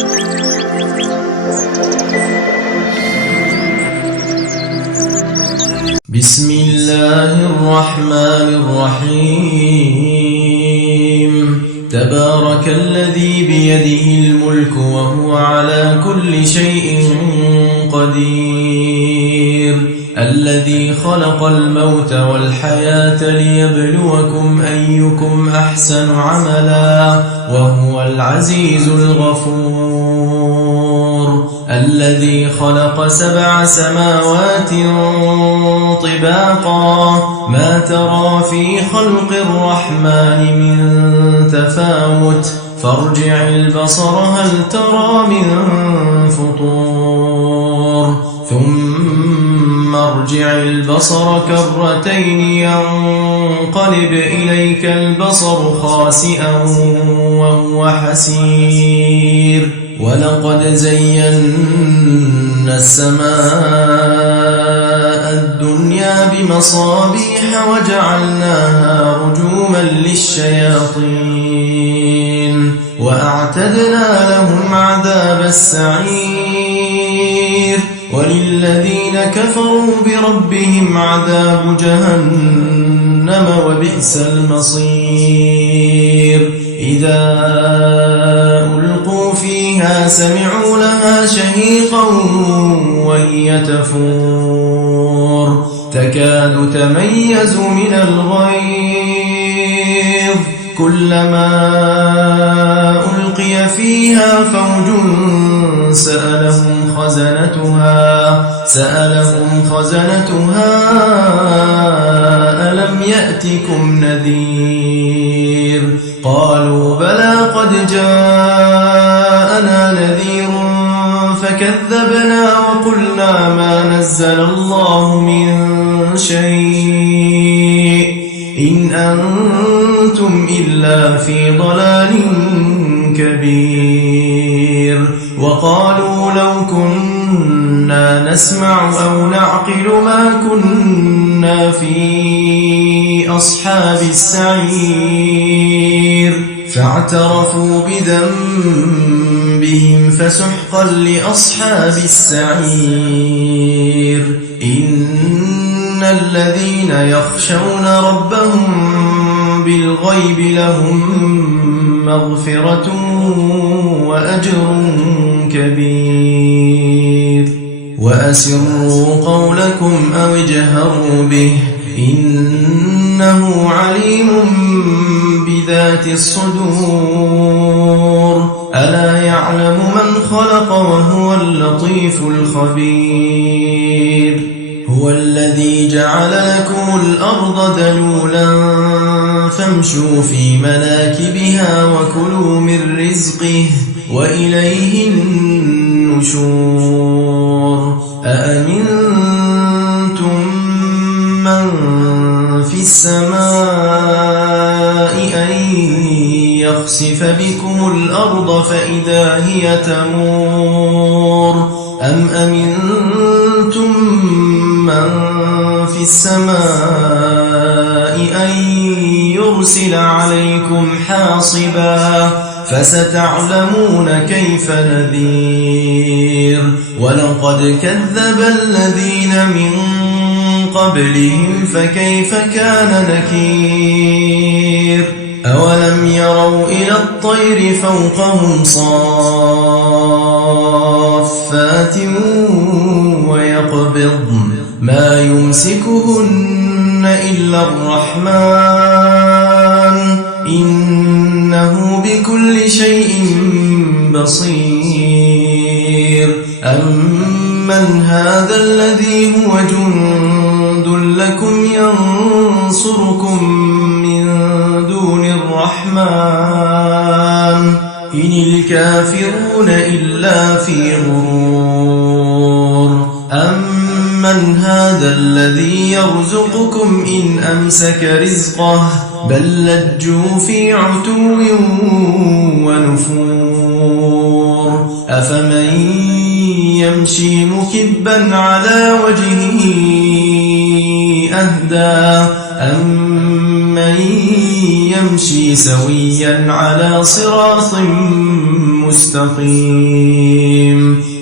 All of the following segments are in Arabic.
بسم الله الرحمن الرحيم تبارك الذي بيده الملك وهو على كل شيء قدير الذي خلق الموت والحياة ليبلوكم أيكم أحسن عملا وهو العزيز الغفور الذي خلق 7 سماوات طباقا ما ترى في خلق الرحمن من تفاوت فارجع البصر هل ترى من فطور ثم ارجع البصر كرتين ينقلب إليك البصر خاسئا وهو حسير ولقد زينا السماء الدنيا بمصابيح وجعلناها رجوما للشياطين وأعتدنا لهم عذاب السعير وللذين كفروا بربهم عذاب جهنم وبئس المصير إذا ألقوا فيها سمعوا لها شهيقا وهي تفور تكاد تميز من الغيظ كلما ألقي فيها فوج سألهم خزنتها ألم يأتكم نذير قالوا بلى قد جاءنا نذير فكذبنا وقلنا ما نزل الله من شيء إن أنتم إلا في ضلال كبير وقالوا لو كنا نسمع أو نعقل ما كنا في أصحاب السعير فاعترفوا بذنبهم فسحقا لأصحاب السعير إن الذين يخشون ربهم بالغيب لهم مغفرة وأجر كبير وأسروا قولكم أو اجهروا به إنه عليم بذات الصدور ألا يعلم من خلق وهو اللطيف الخبير هو الذي جعل لكم الأرض ذلولا فامشوا في مناكبها وكلوا من رزقه وإليه النشور أأمنتم من في السماء أن يخسف بكم الأرض فإذا هي تمور أم أمنتم من في السماء أن يرسل عليكم حاصبا فستعلمون كيف نذير ولقد كذب الذين من قبلهم فكيف كان نكير أولم يروا إلى الطير فوقهم صافات ويقبضن ما يمسكهن إلا الرحمن إنه بكل شيء بصير أمن هذا الذي هو جند لكم ينصركم من دون الرحمن إن الكافرون إلا في غرور أمن هذا الذي يرزقكم إن أمسك رزقه بل لجوا في عتو ونفور أفمن يمشي مكبا على وجهه أهدى أمن يمشي سويا على صراط مستقيم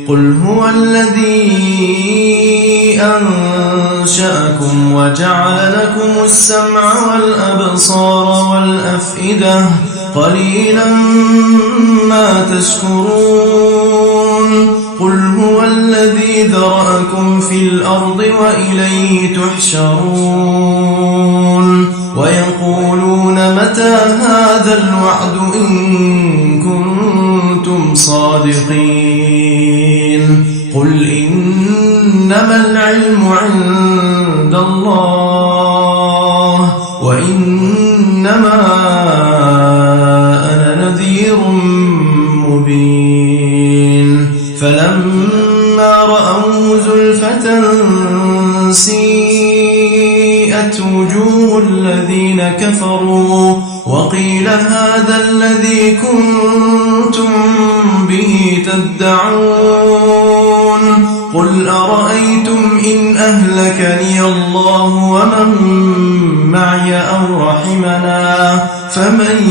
قل هو الذي أنشأكم وجعل لكم السمع والأبصار والأفئدة قليلا ما تشكرون قل هو الذي ذرأكم في الأرض وإليه تحشرون ويقولون متى هذا الوعد إن كنتم صادقين قل إنما العلم عند الله وإنما أنا نذير مبين فلما رأوه زلفة سيئت وجوه الذين كفروا وقيل هذا الذي كنتم به تدعون قل أرأيتم إن أهلكني الله ومن معي أو رحمنا فمن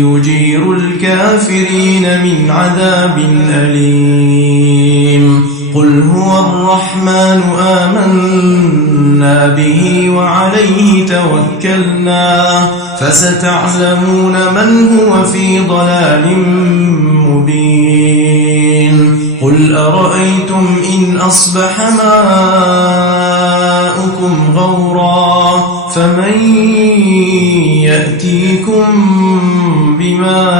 يجير الكافرين من عذاب أليم قل هو الرحمن آمنا به وعليه توكلنا فستعلمون من هو في ضلال مبين قل أرأيتم إن أصبح ماؤكم غورا فمن يأتيكم بماء